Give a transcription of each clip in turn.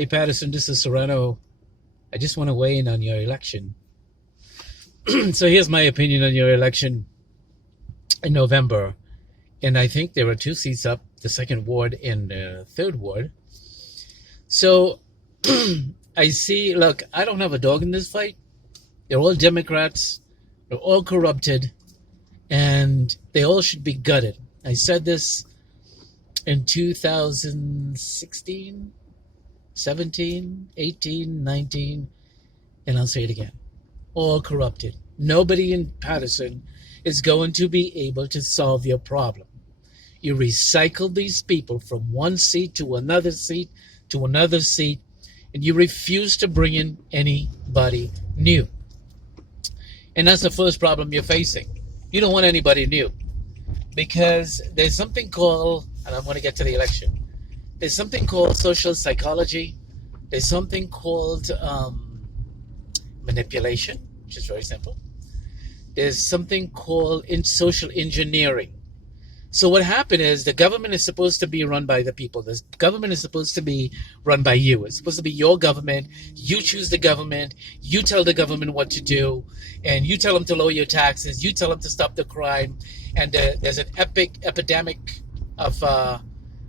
Hey, Paterson, this is Sirrano. I just want to weigh in on your election. So here's my opinion on your election in November. And I think there were 2 seats up, the 2nd ward and the 3rd ward. So I see, look, I don't have a dog in this fight. They're all Democrats. They're all corrupted. And they all should be gutted. I said this in 2016, 17, 18, 19, and I'll say it again. All corrupted. Nobody in Paterson is going to be able to solve your problem. You recycle these people from one seat to another seat to another seat, and you refuse to bring in anybody new. And that's the first problem you're facing. You don't want anybody new because there's something called, and I'm going to get to the election, there's something called social psychology. There's something called manipulation, which is very simple. There's something called social engineering. So what happened is the government is supposed to be run by the people. The government is supposed to be run by you. It's supposed to be your government. You choose the government. You tell the government what to do. And you tell them to lower your taxes. You tell them to stop the crime. And there's an epidemic of a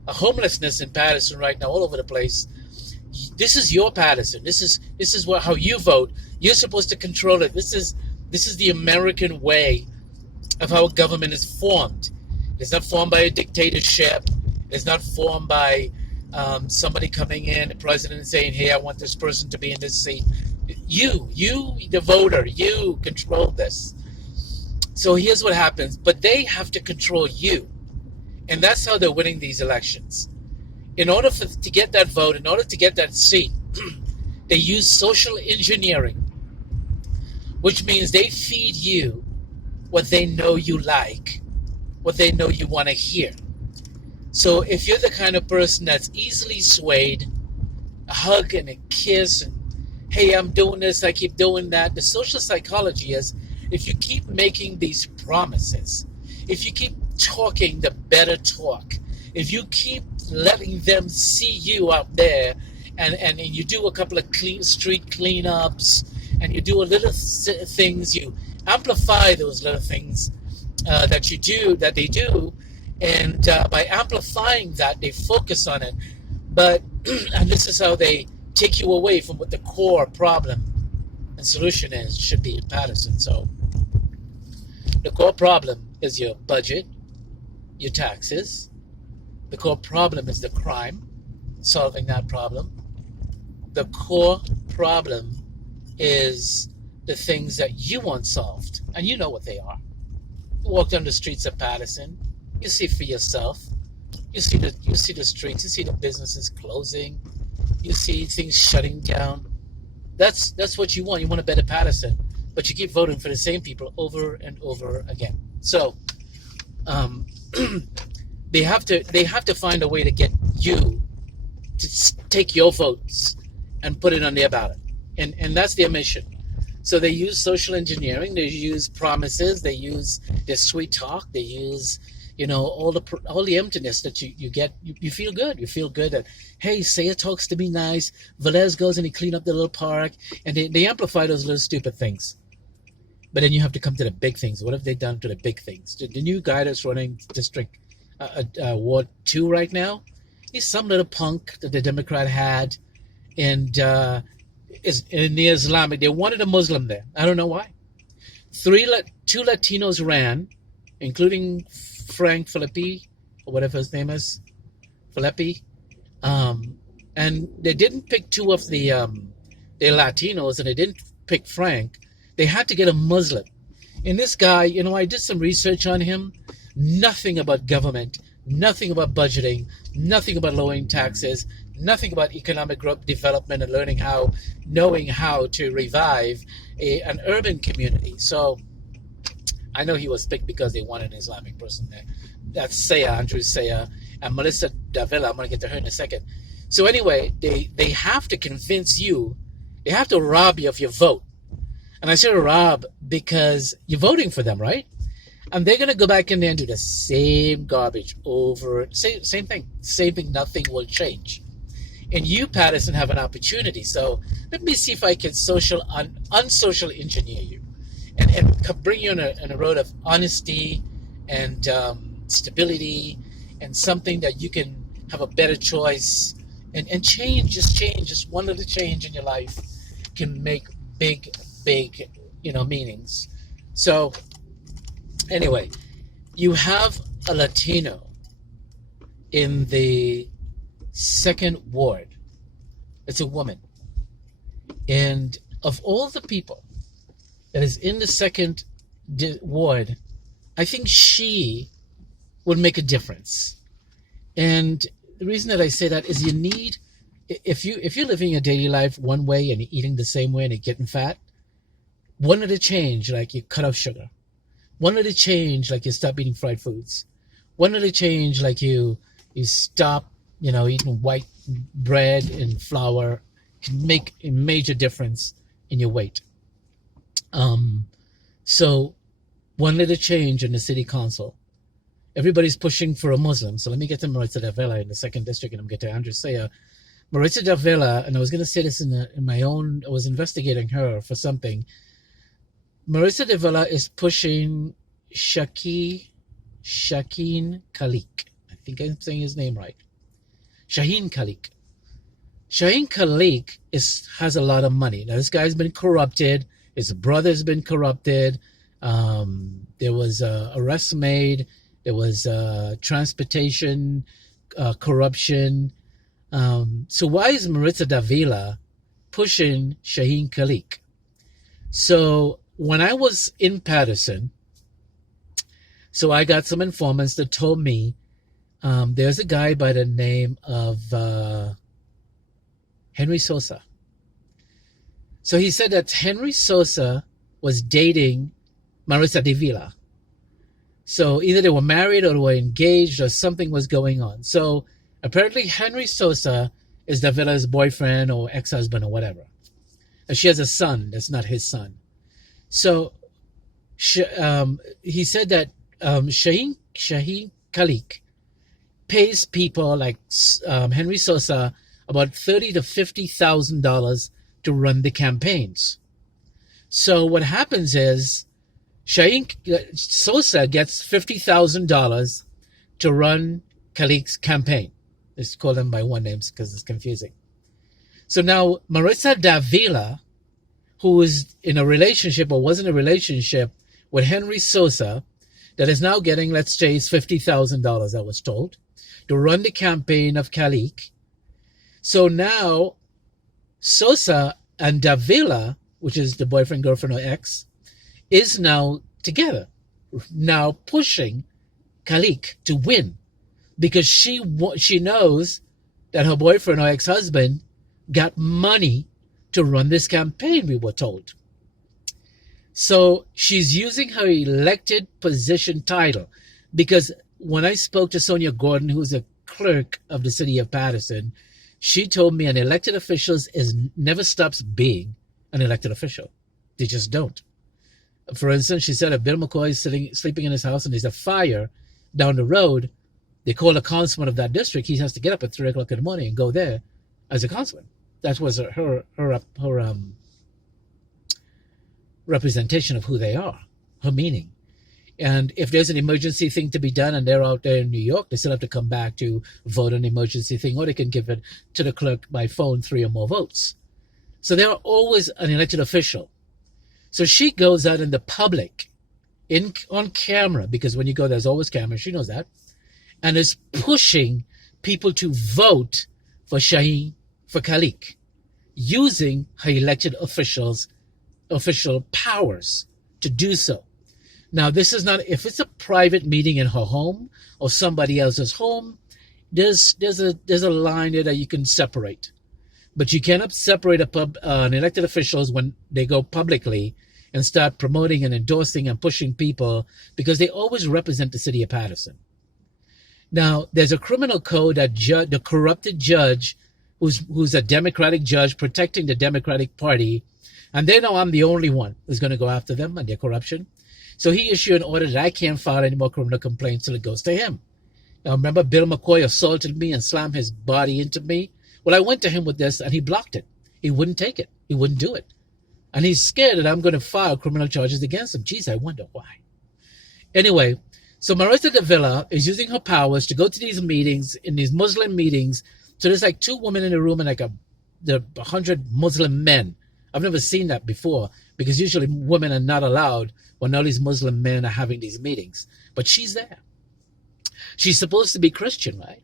homelessness in Paterson right now all over the place. This is your Paterson. This is how you vote. You're supposed to control it. This is the American way of how a government is formed. It's not formed by a dictatorship. It's not formed by somebody coming in, the president saying, hey, I want this person to be in this seat. You, the voter, you control this. So here's what happens. But they have to control you. And that's how they're winning these elections. In order to get that vote, in order to get that seat, they use social engineering, which means they feed you what they know you like, what they know you want to hear. So if you're the kind of person that's easily swayed, a hug and a kiss, and hey, I'm doing this, I keep doing that, the social psychology is if you keep making these promises, if you keep talking the better talk, if you keep letting them see you out there and you do a couple of street cleanups and you do a little things, you amplify those little things that they do, and by amplifying that, they focus on it. But and this is how they take you away from what the core problem and solution is, should be in Paterson. So the core problem is your budget, your taxes. The core problem is the crime, solving that problem. The core problem is the things that you want solved, and you know what they are. You walk down the streets of Paterson, you see for yourself. You see the streets, you see the businesses closing, you see things shutting down. That's what you want. You want a better Paterson, but you keep voting for the same people over and over again. So they have to find a way to get you to take your votes and put it on their ballot, and that's their mission. So they use social engineering, they use promises, they use their sweet talk, they use all the emptiness that you get. You feel good. You feel good that, hey, Saya talks to me nice, Velez goes and he clean up the little park, and they amplify those little stupid things. But then you have to come to the big things. What have they done to the big things? The new guy that's running District Ward 2 right now, he's some little punk that the Democrat had, and is in the Islamic. They wanted a Muslim there. I don't know why. 2 Latinos ran, including Frank Filippi, or whatever his name is, Filippi, and they didn't pick 2 of the Latinos, and they didn't pick Frank. They had to get a Muslim. And this guy, I did some research on him. Nothing about government, nothing about budgeting, nothing about lowering taxes, nothing about economic growth, development, and knowing how to revive an urban community. So I know he was picked because they wanted an Islamic person there. That's Andrew Saya, and Melissa Davila. I'm going to get to her in a second. So anyway, they have to convince you. They have to rob you of your vote. And I say rob because you're voting for them, right? And they're going to go back in there and do the same garbage over, same thing. Nothing will change. And you, Paterson, have an opportunity. So let me see if I can unsocial engineer you and bring you on a road of honesty and stability and something that you can have a better choice and change. Just one little change in your life can make big meanings. So anyway, you have a Latino in the second ward. It's a woman. And of all the people that is in the second ward, I think she would make a difference. And the reason that I say that is you need, if you're living your daily life one way and you're eating the same way and you're getting fat, one little change, like you cut off sugar. One little change, like you stop eating fried foods. One little change, like you stop, eating white bread and flour, can make a major difference in your weight. So one little change in the city council. Everybody's pushing for a Muslim. So let me get to Maritza Davila in the second district, and I'm going to get to Andrew Saya. Maritza Davila, and I was going to say this in my own, I was investigating her for something. Maritza Davila is pushing Shaheen Khalik. I think I'm saying his name right. Shaheen Khalik. Shaheen Khalik has a lot of money. Now, this guy's been corrupted. His brother's been corrupted. There was arrests made. There was transportation corruption. So why is Maritza Davila pushing Shaheen Khalik? So when I was in Paterson, so I got some informants that told me there's a guy by the name of Henry Sosa. So he said that Henry Sosa was dating Maritza Davila. So either they were married or they were engaged or something was going on. So apparently Henry Sosa is Davila's boyfriend or ex-husband or whatever. And she has a son that's not his son. So he said that Shaheen Khalik pays people like Henry Sosa about $30,000 to $50,000 to run the campaigns. So what happens is Shaheen Sosa gets $50,000 to run Khalik's campaign. Let's call them by one names because it's confusing. So now Maritza Davila, who is in a relationship or was in a relationship with Henry Sosa, that is now getting, let's say, $50,000, I was told, to run the campaign of Khalik. So now Sosa and Davila, which is the boyfriend, girlfriend, or ex, is now together, now pushing Khalik to win because she knows that her boyfriend or ex-husband got money to run this campaign, we were told. So she's using her elected position title because when I spoke to Sonia Gordon, who's a clerk of the city of Paterson, she told me an elected official never stops being an elected official. They just don't. For instance, she said if Bill McCoy is sleeping in his house and there's a fire down the road, they call a councilman of that district. He has to get up at 3 o'clock in the morning and go there as a councilman. That was her representation of who they are, her meaning. And if there's an emergency thing to be done and they're out there in New York, they still have to come back to vote on the emergency thing, or they can give it to the clerk by phone, 3 or more votes. So they're always an elected official. So she goes out in the public, on camera, because when you go, there's always cameras, she knows that, and is pushing people to vote for Khalik, using her elected official powers to do so. Now, this is not, if it's a private meeting in her home or somebody else's home, there's a line there that you can separate. But you cannot separate an elected officials when they go publicly and start promoting and endorsing and pushing people because they always represent the city of Paterson. Now, there's a criminal code that the corrupted judge, who's a Democratic judge protecting the Democratic Party, and they know I'm the only one who's going to go after them and their corruption. So he issued an order that I can't file any more criminal complaints till it goes to him. Now, remember Bill McCoy assaulted me and slammed his body into me Well, I went to him with this and he blocked it. He wouldn't take it. He wouldn't do it. And he's scared that I'm going to file criminal charges against him. Geez, I wonder why. Anyway, so Marissa de Villa is using her powers to go to these meetings, in these Muslim meetings. So there's like 2 women in the room and like 100 Muslim men. I've never seen that before because usually women are not allowed when all these Muslim men are having these meetings. But she's there. She's supposed to be Christian, right?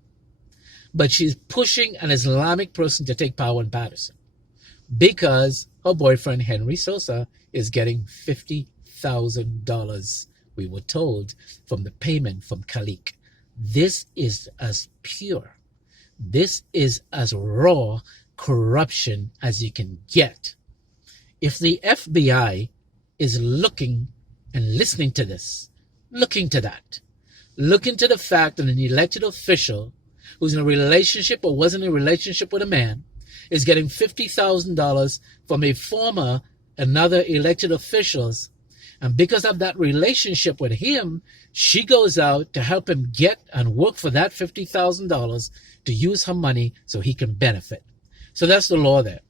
But she's pushing an Islamic person to take power in Paterson because her boyfriend, Henry Sosa, is getting $50,000, we were told, from the payment from Khalik. This is as pure. This is as raw corruption as you can get. If the FBI is looking and listening to this, look into that. Look into the fact that an elected official who's in a relationship or was in a relationship with a man is getting $50,000 from another elected officials. And because of that relationship with him, she goes out to help him get and work for that $50,000 to use her money so he can benefit. So that's the law there.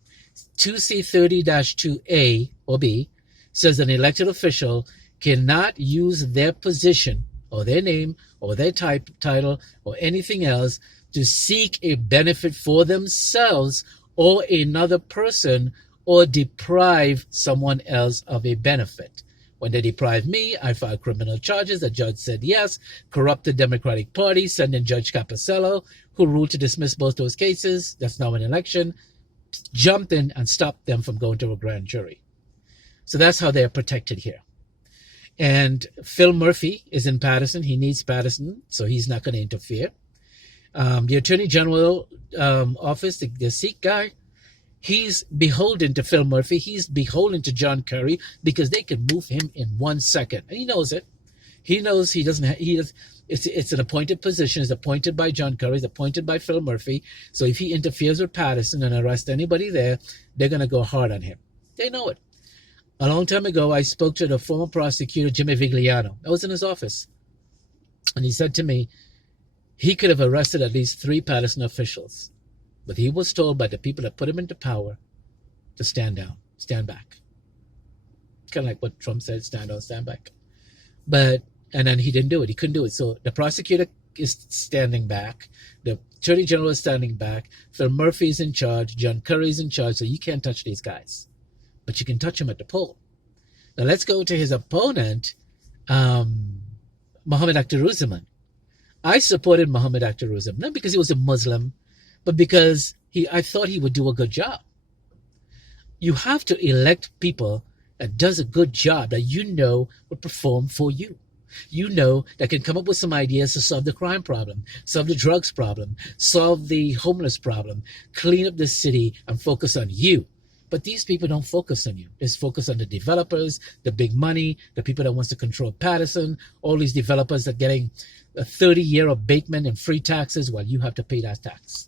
2C30-2A or B says an elected official cannot use their position or their name or their title or anything else to seek a benefit for themselves or another person or deprive someone else of a benefit. When they deprived me, I filed criminal charges. The judge said yes. Corrupted Democratic Party, sent in Judge Caposello, who ruled to dismiss both those cases. That's now an election. Jumped in and stopped them from going to a grand jury. So that's how they're protected here. And Phil Murphy is in Paterson. He needs Paterson, so he's not going to interfere. The Attorney General office, the Sikh guy, he's beholden to Phil Murphy. He's beholden to John Kerry because they can move him in 1 second. And he knows it. He knows he doesn't have, it's an appointed position. It's appointed by John Kerry. It's appointed by Phil Murphy. So if he interferes with Paterson and arrests anybody there, they're going to go hard on him. They know it. A long time ago, I spoke to the former prosecutor, Jimmy Vigliano. I was in his office. And he said to me, he could have arrested at least 3 Paterson officials. But he was told by the people that put him into power to stand down, stand back. Kind of like what Trump said, stand down, stand back. And then he didn't do it. He couldn't do it. So the prosecutor is standing back. The Attorney General is standing back. Phil Murphy is in charge. John Kerry is in charge. So you can't touch these guys. But you can touch them at the poll. Now let's go to his opponent, Mohammed Akhtaruzzaman. I supported Mohammed Akhtaruzzaman, not because he was a Muslim, but because I thought he would do a good job. You have to elect people that does a good job, that you know will perform for you. You know that can come up with some ideas to solve the crime problem, solve the drugs problem, solve the homeless problem, clean up the city and focus on you. But these people don't focus on you. They focus on the developers, the big money, the people that wants to control Paterson, all these developers that are getting a 30-year abatement and free taxes while you have to pay that tax.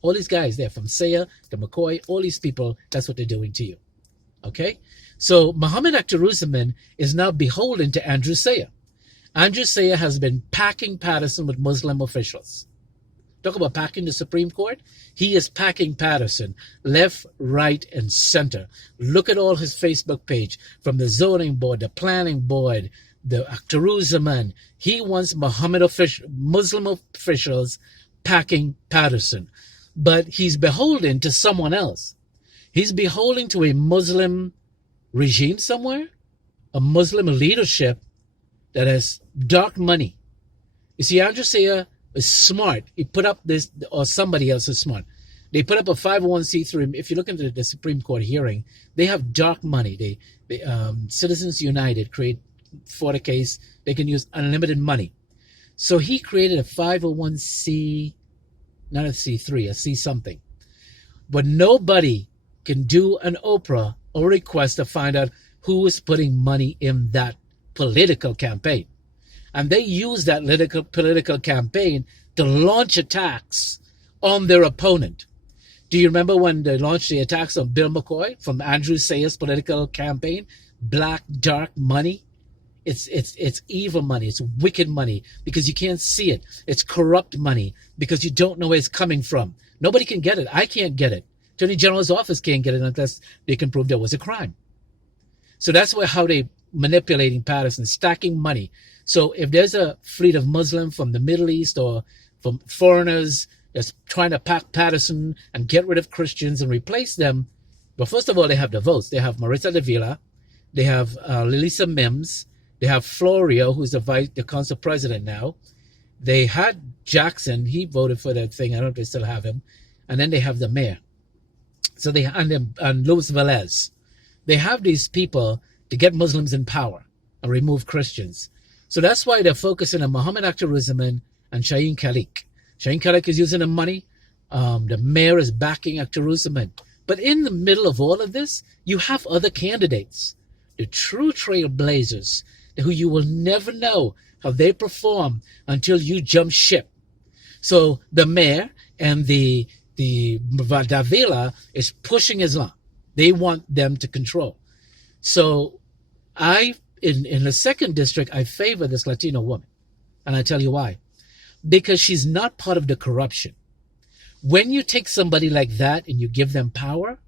All these guys there, from Saya to McCoy, all these people, that's what they're doing to you. Okay? So Mohammed Akhtaruzzaman is now beholden to Andrew Saya. Andrew Saya has been packing Paterson with Muslim officials. Talk about packing the Supreme Court. He is packing Paterson left, right, and center. Look at all his Facebook page, from the zoning board, the planning board, the Akhtaruzzaman. He wants Muslim officials packing Paterson. But he's beholden to someone else. He's beholden to a Muslim regime somewhere, a Muslim leadership that has dark money. You see, Andrew Saya is smart. He put up this, or somebody else is smart. They put up a 501c3. If you look into the Supreme Court hearing, they have dark money. Citizens United for the case, they can use unlimited money. So he created a 501c, not a C3, a C something. But nobody can do an Oprah or request to find out who is putting money in that political campaign. And they use that political campaign to launch attacks on their opponent. Do you remember when they launched the attacks on Bill McCoy from Andrew Sayers' political campaign? Black, dark money. It's evil money. It's wicked money because you can't see it. It's corrupt money because you don't know where it's coming from. Nobody can get it. I can't get it. Attorney General's office can't get it unless they can prove there was a crime. So that's how they manipulating Paterson, stacking money. So if there's a fleet of Muslims from the Middle East or from foreigners that's trying to pack Paterson and get rid of Christians and replace them, well, first of all, they have the votes. They have Marissa Davila, they have Lilisa Mims, they have Florio, who's the council president now. They had Jackson, he voted for that thing. I don't know if they still have him. And then they have the mayor. So and Luis Velez. They have these people to get Muslims in power and remove Christians. So that's why they're focusing on Muhammad Akhtaruzaman and Shaheen Khalik. Shaheen Khalik is using the money. The mayor is backing Akhtaruzaman. But in the middle of all of this, you have other candidates, the true trailblazers, who you will never know how they perform until you jump ship. So the mayor and the Davila is pushing Islam. They want them to control. So in the second district, I favor this Latino woman. And I tell you why. Because she's not part of the corruption. When you take somebody like that and you give them power,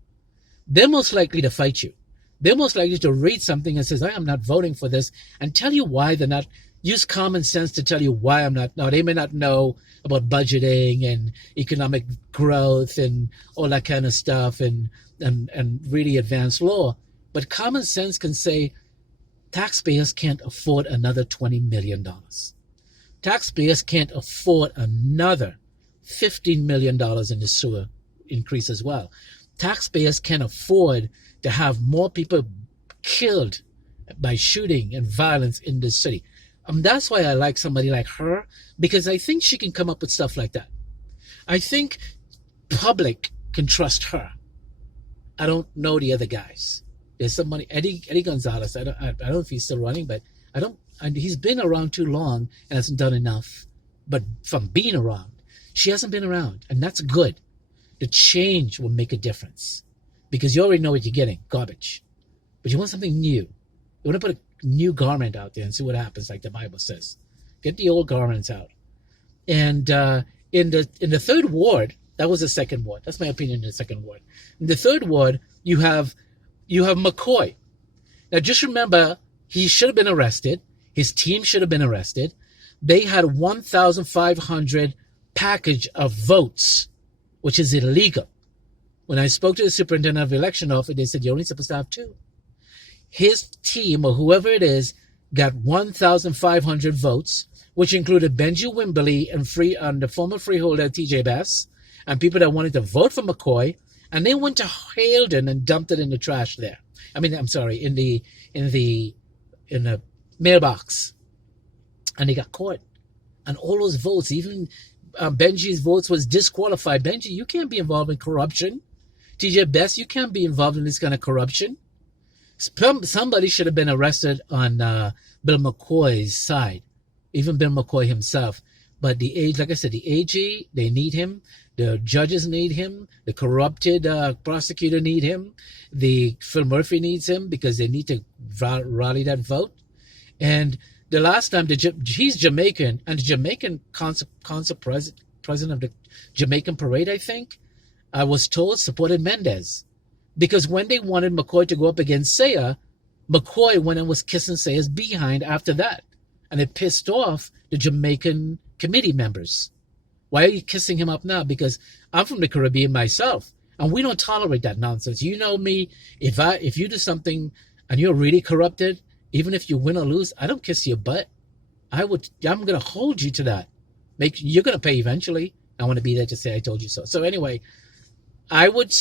they're most likely to fight you. They're most likely to read something and says, I am not voting for this, and tell you why they're not. Use common sense to tell you why I'm not. Now, they may not know about budgeting and economic growth and all that kind of stuff and really advanced law. But common sense can say taxpayers can't afford another $20 million. Taxpayers can't afford another $15 million in the sewer increase as well. Taxpayers can't afford to have more people killed by shooting and violence in this city. That's why I like somebody like her, because I think she can come up with stuff like that. I think public can trust her. I don't know the other guys. There's somebody, Eddie Gonzalez. I don't know if he's still running, but he's been around too long and hasn't done enough. But from being around, she hasn't been around, and that's good. The change will make a difference because you already know what you're getting, garbage. But you want something new. You want to put a new garment out there and see what happens, like the Bible says. Get the old garments out. And in the third ward, that was the second ward. That's my opinion in the second ward. In the third ward, you have McCoy. Now, just remember, he should have been arrested. His team should have been arrested. They had 1,500 package of votes, which is illegal. When I spoke to the superintendent of the election office, they said, you're only supposed to have 2. His team, or whoever it is, got 1,500 votes, which included Benji Wimberly and the former freeholder T.J. Bass, and people that wanted to vote for McCoy, and they went to Halden and dumped it in the trash there. I mean, I'm sorry, in the mailbox, and they got caught. And all those votes, even Benji's votes, was disqualified. Benji, you can't be involved in corruption. T.J. Bass, you can't be involved in this kind of corruption. Somebody should have been arrested on Bill McCoy's side, even Bill McCoy himself. But like I said, the AG, they need him. The judges need him. The corrupted prosecutor need him. Phil Murphy needs him because they need to rally that vote. And the last time, he's Jamaican, and the Jamaican council president of the Jamaican parade, I think, I was told, supported Mendez. Because when they wanted McCoy to go up against Saya, McCoy went and was kissing Saya's behind after that. And it pissed off the Jamaican committee members. Why are you kissing him up now? Because I'm from the Caribbean myself, and we don't tolerate that nonsense. You know me, if you do something and you're really corrupted, even if you win or lose, I don't kiss your butt. I'm going to hold you to that. You're going to pay eventually. I want to be there to say I told you so. So anyway, I would,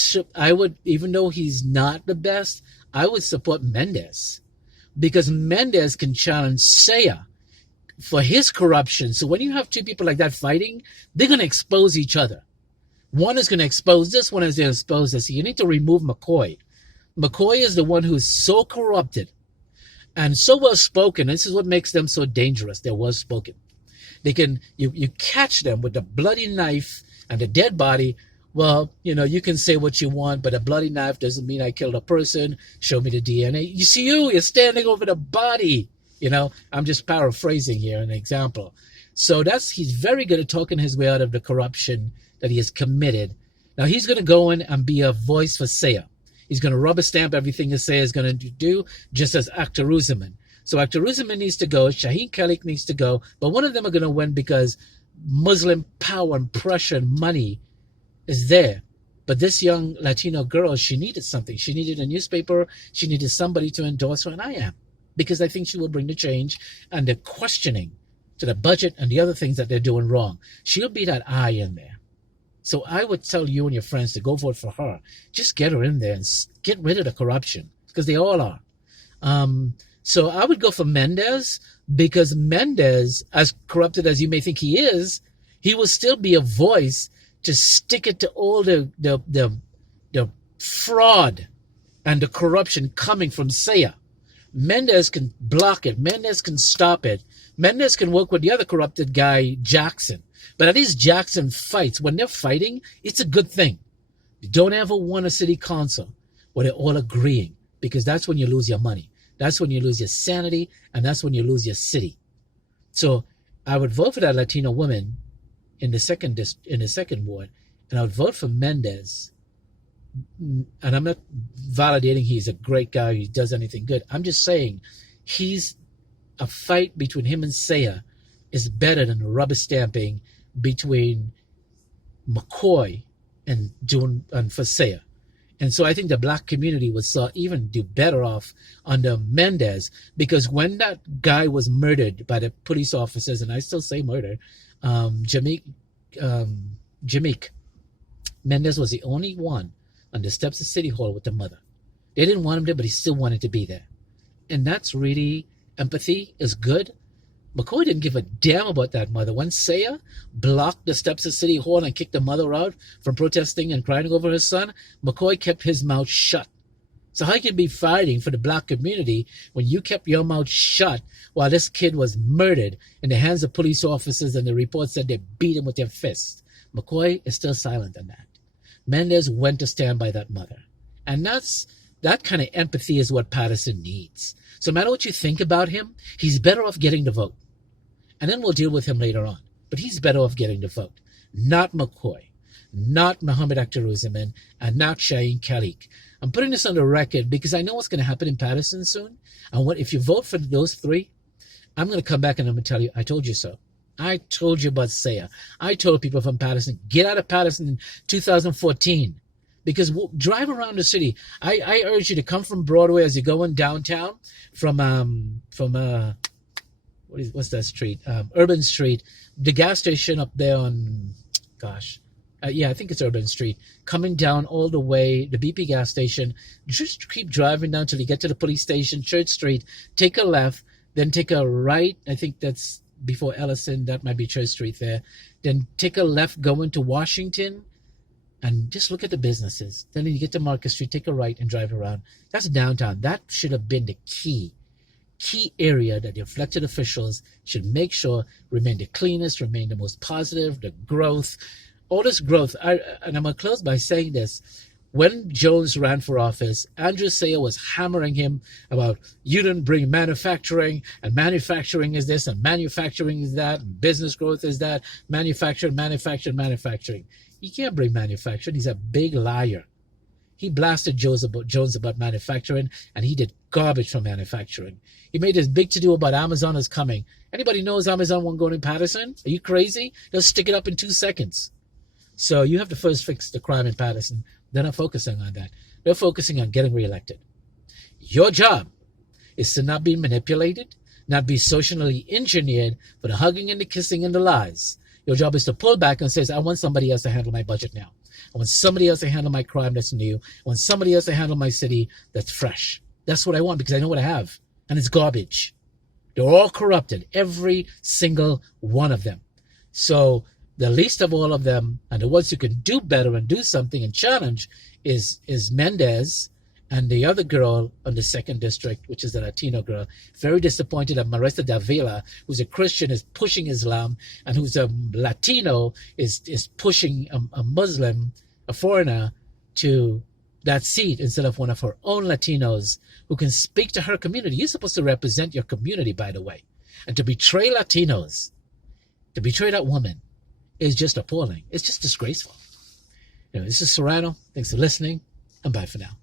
even though he's not the best, I would support Mendez, because Mendez can challenge Saya for his corruption. So when you have 2 people like that fighting, they're going to expose each other. One is going to expose this, one is going to expose this. You need to remove McCoy. McCoy is the one who's so corrupted and so well spoken. This is what makes them so dangerous. They're well spoken. They can, you catch them with the bloody knife and the dead body. Well, you can say what you want, but a bloody knife doesn't mean I killed a person. Show me the DNA. You see, you're standing over the body. I'm just paraphrasing here an example. So he's very good at talking his way out of the corruption that he has committed. Now he's going to go in and be a voice for Saya. He's going to rubber stamp everything that Saya is going to do, just as Akhtar Ruzaman. So Akhtar Ruzaman needs to go, Shaheen Khalik needs to go, but one of them are going to win because Muslim power and pressure and money is there. But this young Latino girl, she needed something. She needed a newspaper. She needed somebody to endorse her, and I am. Because I think she will bring the change and the questioning to the budget and the other things that they're doing wrong. She'll be that eye in there. So I would tell you and your friends to go vote for her. Just get her in there and get rid of the corruption, because they all are. So I would go for Mendez, because Mendez, as corrupted as you may think he is, he will still be a voice to stick it to all the fraud and the corruption coming from Saya. Mendez can block it. Mendez can stop it. Mendez can work with the other corrupted guy, Jackson. But at least Jackson fights. When they're fighting, it's a good thing. You don't ever want a city council where they're all agreeing, because that's when you lose your money. That's when you lose your sanity, and that's when you lose your city. So I would vote for that Latino woman in the second ward, and I would vote for Mendez. And I'm not validating he's a great guy who does anything good. I'm just saying he's a fight between him and Saya is better than a rubber stamping between McCoy and for Saya. And so I think the black community would even do better off under Mendez, because when that guy was murdered by the police officers, and I still say murder, Jameek, Mendez was the only one on the steps of City Hall with the mother. They didn't want him there, but he still wanted to be there. And that's really, empathy is good. McCoy didn't give a damn about that mother. When Saya blocked the steps of City Hall and kicked the mother out from protesting and crying over her son, McCoy kept his mouth shut. So how can you be fighting for the black community when you kept your mouth shut while this kid was murdered in the hands of police officers, and the report said they beat him with their fists? McCoy is still silent on that. Mendez went to stand by that mother. And that kind of empathy is what Paterson needs. So no matter what you think about him, he's better off getting the vote. And then we'll deal with him later on. But he's better off getting the vote. Not McCoy, not Mohammed Akhtar Ruzaman, and not Shaheen Khalik. I'm putting this on the record because I know what's going to happen in Paterson soon. And if you vote for those three, I'm going to come back and I'm going to tell you, I told you so. I told you about Saya. I told people from Paterson, get out of Paterson in 2014. Because drive around the city. I urge you to come from Broadway as you're going downtown what's that street? Urban Street. The gas station up there on, I think it's Urban Street. Coming down all the way, the BP gas station. Just keep driving down till you get to the police station, Church Street. Take a left, then take a right. I think that's before Ellison. That might be Church Street there. Then take a left going to Washington. And just look at the businesses. Then you get to Market Street, take a right and drive around. That's downtown. That should have been the key area that the elected officials should make sure remain the cleanest, remain the most positive, the growth, all this growth. And I'm going to close by saying this. When Jones ran for office, Andrew Saya was hammering him about, you didn't bring manufacturing, and manufacturing is this, and manufacturing is that, and business growth is that, manufacturing. He can't bring manufacturing. He's a big liar. He blasted Jones about manufacturing, and he did garbage from manufacturing. He made this big to-do about Amazon is coming. Anybody knows Amazon won't go in Paterson? Are you crazy? They'll stick it up in 2 seconds. So you have to first fix the crime in Paterson. They're not focusing on that. They're focusing on getting reelected. Your job is to not be manipulated, not be socially engineered for the hugging and the kissing and the lies. Your job is to pull back and say, I want somebody else to handle my budget now. I want somebody else to handle my crime that's new. I want somebody else to handle my city that's fresh. That's what I want, because I know what I have. And it's garbage. They're all corrupted, every single one of them. So the least of all of them, and the ones who can do better and do something and challenge, is Mendez and the other girl on the second district, which is the Latino girl. Very disappointed that Marisa Davila, who's a Christian, is pushing Islam, and who's a Latino is pushing a Muslim, a foreigner, to that seat instead of one of her own Latinos who can speak to her community. You're supposed to represent your community, by the way. And to betray Latinos, to betray that woman, is just appalling. It's just disgraceful. Anyway, this is Sirrano. Thanks for listening, and bye for now.